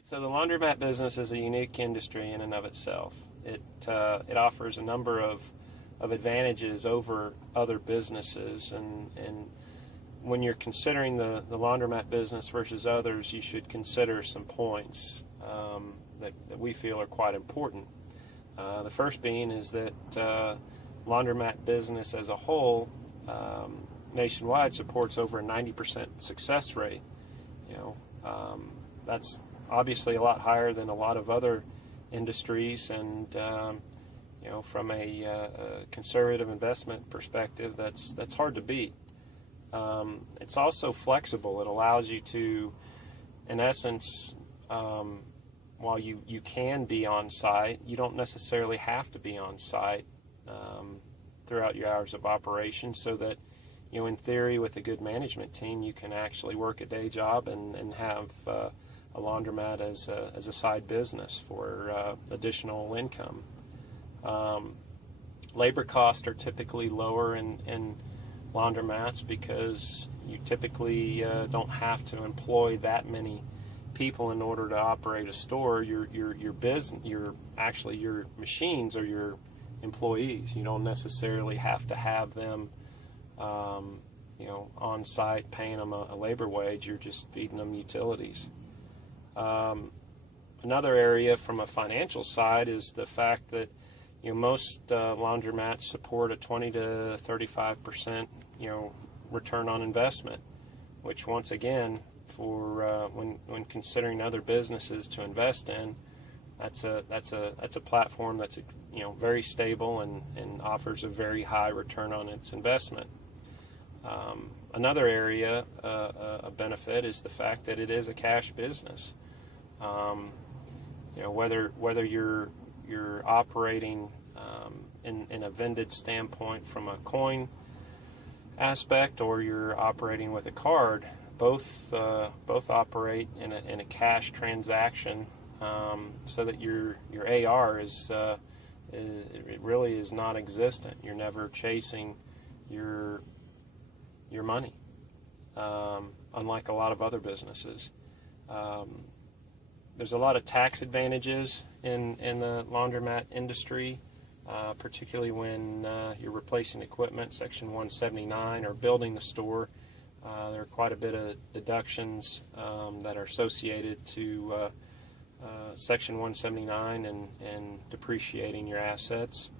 Right, so the laundromat business is a unique industry in and of itself. It offers a number of advantages over other businesses, and when you're considering the laundromat business versus others, you should consider some points that we feel are quite important. The first being is that laundromat business as a whole nationwide supports over a 90% success rate. That's obviously a lot higher than a lot of other industries, and from a conservative investment perspective, that's hard to beat. It's also flexible. It allows you to, in essence, while you can be on site, you don't necessarily have to be on site throughout your hours of operation, so that in theory, with a good management team, you can actually work a day job and have a laundromat as a side business for additional income. Labor costs are typically lower in laundromats because you typically don't have to employ that many people in order to operate a store. Your business, your machines are your employees. You don't necessarily have to have them on site paying them a labor wage. You're just feeding them utilities. Another area from a financial side is the fact that most laundromats support a 20 to 35% return on investment, which once again, for when considering other businesses to invest in, that's a platform that's very stable and offers a very high return on its investment. Another area, a benefit, is the fact that it is a cash business. Whether you're operating in a vended standpoint from a coin aspect, or you're operating with a card, both operate in a cash transaction, so that your AR it really is non-existent. You're never chasing your money, unlike a lot of other businesses. There's a lot of tax advantages in the laundromat industry, particularly when you're replacing equipment, Section 179, or building the store. There are quite a bit of deductions that are associated to Section 179 and depreciating your assets.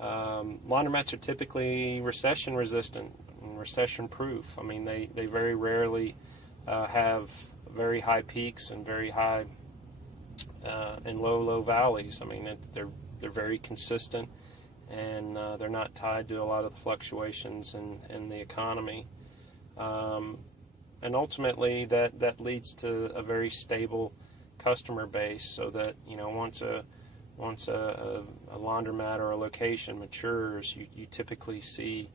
Laundromats are typically recession resistant and recession proof. I mean, they very rarely have very high peaks and very high and low valleys. I mean, they're very consistent, and they're not tied to a lot of the fluctuations in the economy. And ultimately, that leads to a very stable customer base, so that once a laundromat or a location matures, you typically see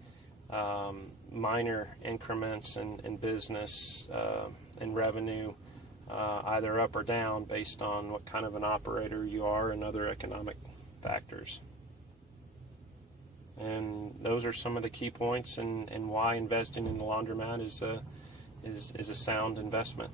minor increments in business and revenue, either up or down, based on what kind of an operator you are and other economic factors. And those are some of the key points and why investing in the laundromat is a sound investment.